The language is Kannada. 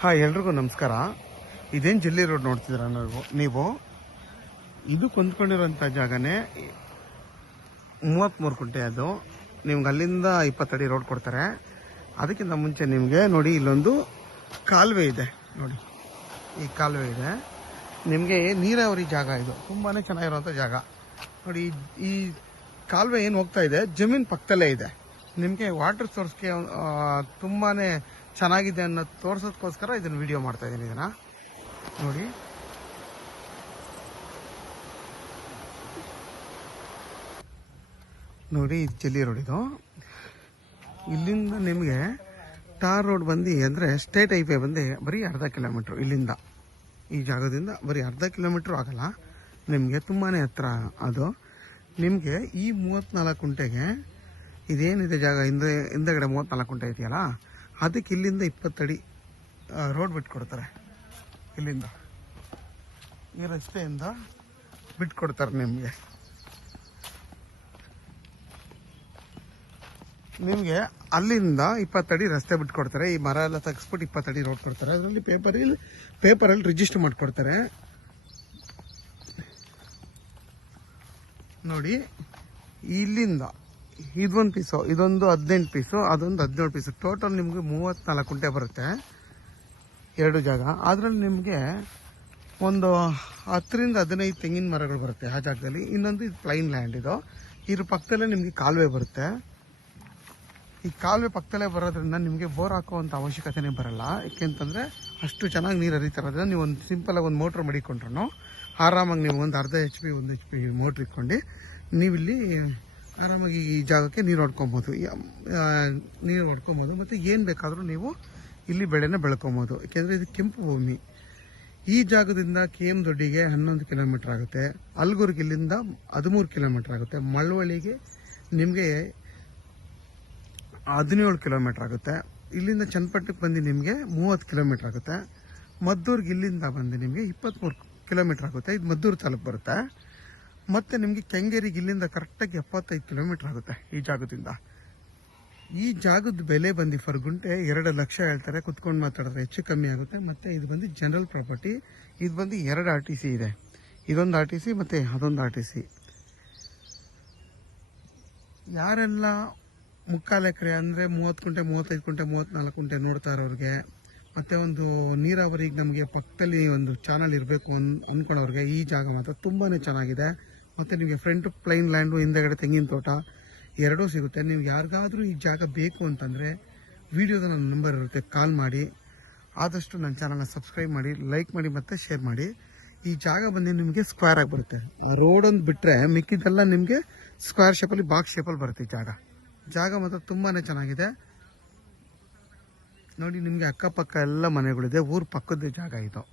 ಹಾಯ್, ಎಲ್ರಿಗೂ ನಮಸ್ಕಾರ. ಇದೇನು ಜಿಲ್ಲಿ ರೋಡ್ ನೋಡ್ತಿದ್ದೀರಾ ನೀವು? ಇದು ಕೊಂದ್ಕೊಂಡಿರೋಂಥ ಜಾಗನೇ 33 ಕುಂಟೆ. ಅದು ನಿಮ್ಗೆ ಅಲ್ಲಿಂದ 20 ಅಡಿ ರೋಡ್ ಕೊಡ್ತಾರೆ. ಅದಕ್ಕಿಂತ ಮುಂಚೆ ನಿಮಗೆ ನೋಡಿ ಇಲ್ಲೊಂದು ಕಾಲುವೆ ಇದೆ. ನೋಡಿ ಈ ಕಾಲುವೆ ಇದೆ. ನಿಮಗೆ ನೀರಾವರಿ ಜಾಗ ಇದು, ತುಂಬಾ ಚೆನ್ನಾಗಿರುವಂಥ ಜಾಗ. ನೋಡಿ ಈ ಕಾಲುವೆ ಏನು ಹೋಗ್ತಾ ಇದೆ ಜಮೀನು ಪಕ್ಕದಲ್ಲೇ ಇದೆ. ನಿಮಗೆ ವಾಟರ್ ಸೋರ್ಸ್ಗೆ ತುಂಬಾ ಚೆನ್ನಾಗಿದೆ ಅನ್ನೋದು ತೋರ್ಸೋದಕ್ಕೋಸ್ಕರ ಇದನ್ನು ವಿಡಿಯೋ ಮಾಡ್ತಾ ಇದ್ದೀನಿ. ಇದನ್ನು ನೋಡಿ ಇದು ಜಲ್ಲಿ ರೋಡ್. ಇದು ಇಲ್ಲಿಂದ ನಿಮಗೆ ಟಾರ್ ರೋಡ್ ಬಂದು ಅಂದರೆ ಸ್ಟೇಟ್ ಹೈವೇ ಬಂದು ಬರೀ ಅರ್ಧ ಕಿಲೋಮೀಟ್ರು. ಇಲ್ಲಿಂದ ಈ ಜಾಗದಿಂದ ಬರೀ ಅರ್ಧ ಕಿಲೋಮೀಟ್ರು ಆಗಲ್ಲ, ನಿಮಗೆ ತುಂಬಾ ಹತ್ರ. ಅದು ನಿಮಗೆ ಈ 34 ಕುಂಟೆಗೆ ಇದೇನಿದೆ ಜಾಗ ಹಿಂದಗಡೆ 34 ಕುಂಟೆ ಇದೆಯಲ್ಲ, ಅದಕ್ಕೆ ಇಲ್ಲಿಂದ 20 ಅಡಿ ರೋಡ್ ಬಿಟ್ಕೊಡ್ತಾರೆ. ಇಲ್ಲಿಂದ ಈ ರಸ್ತೆಯಿಂದ ಬಿಟ್ಕೊಡ್ತಾರೆ. ನಿಮಗೆ ಅಲ್ಲಿಂದ 20 ಅಡಿ ರಸ್ತೆ ಬಿಟ್ಕೊಡ್ತಾರೆ. ಈ ಮರ ಎಲ್ಲ ತೆಗೆಸ್ಬಿಟ್ಟು 20 ಅಡಿ ರೋಡ್ ಕೊಡ್ತಾರೆ. ಅದರಲ್ಲಿ ಪೇಪರಲ್ಲಿ ರಿಜಿಸ್ಟರ್ ಮಾಡಿಕೊಡ್ತಾರೆ. ನೋಡಿ ಇಲ್ಲಿಂದ ಇದೊಂದು ಪೀಸು, ಇದೊಂದು 18 ಪೀಸು, ಅದೊಂದು 17 ಪೀಸು. ಟೋಟಲ್ ನಿಮಗೆ 34 ಕುಂಟೆ ಬರುತ್ತೆ ಎರಡು ಜಾಗ. ಅದರಲ್ಲಿ ನಿಮಗೆ ಒಂದು 10 ರಿಂದ 15 ತೆಂಗಿನ ಮರಗಳು ಬರುತ್ತೆ ಆ ಜಾಗದಲ್ಲಿ. ಇನ್ನೊಂದು ಇದು ಪ್ಲೈನ್ ಲ್ಯಾಂಡ್. ಇದ್ರ ಪಕ್ಕದಲ್ಲೇ ನಿಮಗೆ ಕಾಲುವೆ ಬರುತ್ತೆ. ಈ ಕಾಲುವೆ ಪಕ್ಕದಲ್ಲೇ ಬರೋದ್ರಿಂದ ನಿಮಗೆ ಬೋರ್ ಹಾಕುವಂಥ ಅವಶ್ಯಕತೆನೇ ಬರಲ್ಲ. ಯಾಕೆಂತಂದರೆ ಅಷ್ಟು ಚೆನ್ನಾಗಿ ನೀರು ಹರಿತಿರೋದ್ರಿಂದ ನೀವು ಒಂದು ಸಿಂಪಲಾಗಿ ಒಂದು ಮೋಟ್ರ್ ಮಡಿಕೊಂಡ್ರು ಆರಾಮಾಗಿ ನೀವು ಒಂದು ಅರ್ಧ HP 1 HP ಮೋಟ್ರ್ ಇಟ್ಕೊಂಡು ನೀವಿಲ್ಲಿ ಆರಾಮಾಗಿ ಈ ಜಾಗಕ್ಕೆ ನೀರು ಹೊಡ್ಕೊಬೋದು. ಮತ್ತು ಏನು ಬೇಕಾದರೂ ನೀವು ಇಲ್ಲಿ ಬೆಳೆನ ಬೆಳ್ಕೊಬೋದು. ಯಾಕೆಂದರೆ ಇದು ಕೆಂಪು ಭೂಮಿ. ಈ ಜಾಗದಿಂದ KM ದೊಡ್ಡಿಗೆ 11 ಕಿಲೋಮೀಟ್ರ್ ಆಗುತ್ತೆ. ಅಲ್ಗೂರ್ಗೆ ಇಲ್ಲಿಂದ 13 ಕಿಲೋಮೀಟ್ರ್ ಆಗುತ್ತೆ. ಮಳವಳ್ಳಿಗೆ ನಿಮಗೆ 17 ಕಿಲೋಮೀಟ್ರ್ ಆಗುತ್ತೆ. ಇಲ್ಲಿಂದ ಚನ್ನಪಟ್ಟಣಕ್ಕೆ ಬಂದು ನಿಮಗೆ 30 ಕಿಲೋಮೀಟ್ರ್ ಆಗುತ್ತೆ. ಮದ್ದೂರ್ಗೆ ಇಲ್ಲಿಂದ ಬಂದು ನಿಮಗೆ 23 ಕಿಲೋಮೀಟ್ರ್ ಆಗುತ್ತೆ. ಇದು ಮದ್ದೂರು ತಾಲೂಕು ಬರುತ್ತೆ. ಮತ್ತು ನಿಮಗೆ ಕೆಂಗೇರಿಗೆ ಇಲ್ಲಿಂದ ಕರೆಕ್ಟಾಗಿ 75 ಕಿಲೋಮೀಟ್ರ್ ಆಗುತ್ತೆ ಈ ಜಾಗದಿಂದ. ಈ ಜಾಗದ ಬೆಲೆ ಬಂದು ಫರ್ ಗುಂಟೆ 2 ಲಕ್ಷ ಹೇಳ್ತಾರೆ. ಕುತ್ಕೊಂಡು ಮಾತಾಡಿದ್ರೆ ಹೆಚ್ಚು ಕಮ್ಮಿ ಆಗುತ್ತೆ. ಮತ್ತು ಇದು ಬಂದು ಜನರಲ್ ಪ್ರಾಪರ್ಟಿ. ಇದು ಬಂದು 2 RTC ಇದೆ. ಇದೊಂದು RTC ಮತ್ತು ಅದೊಂದು RTC. ಯಾರೆಲ್ಲ 3/4 ಎಕರೆ ಅಂದರೆ 30 ಕುಂಟೆ, 35 ಕುಂಟೆ, 34 ಕುಂಟೆ ನೋಡ್ತಾ ಇರೋರಿಗೆ, ಮತ್ತು ಒಂದು ನೀರಾವರಿಗೆ ನಮಗೆ ಪಕ್ಕದಲ್ಲಿ ಒಂದು ಚಾನಲ್ ಇರಬೇಕು ಅಂದ್ಕೊಳ್ಳೋರಿಗೆ ಈ ಜಾಗ ಮಾತ್ರ ತುಂಬಾ ಚೆನ್ನಾಗಿದೆ. ಮತ್ತು ನಿಮಗೆ ಫ್ರಂಟ್ ಪ್ಲೈನ್ ಲ್ಯಾಂಡು, ಹಿಂದೆಗಡೆ ತೆಂಗಿನ ತೋಟ ಎರಡೂ ಸಿಗುತ್ತೆ. ನೀವು ಯಾರಿಗಾದರೂ ಈ ಜಾಗ ಬೇಕು ಅಂತಂದರೆ ವಿಡಿಯೋದ ನನ್ನ ನಂಬರ್ ಇರುತ್ತೆ, ಕಾಲ್ ಮಾಡಿ. ಆದಷ್ಟು ನನ್ನ ಚಾನಲ್ನ ಸಬ್ಸ್ಕ್ರೈಬ್ ಮಾಡಿ, ಲೈಕ್ ಮಾಡಿ ಮತ್ತು ಶೇರ್ ಮಾಡಿ. ಈ ಜಾಗ ಬಂದು ನಿಮಗೆ ಸ್ಕ್ವೇರ್ ಆಗಿ ಬರುತ್ತೆ. ಆ ರೋಡೊಂದು ಬಿಟ್ಟರೆ ಮಿಕ್ಕಿದ್ದೆಲ್ಲ ನಿಮಗೆ ಸ್ಕ್ವೇರ್ ಶೇಪಲ್ಲಿ, ಬಾಕ್ಸ್ ಶೇಪಲ್ಲಿ ಬರುತ್ತೆ. ಈ ಜಾಗ ಮಾತ್ರ ತುಂಬಾ ಚೆನ್ನಾಗಿದೆ. ನೋಡಿ ನಿಮಗೆ ಅಕ್ಕಪಕ್ಕ ಎಲ್ಲ ಮನೆಗಳಿದೆ. ಊರ ಪಕ್ಕದ ಜಾಗ ಇದು.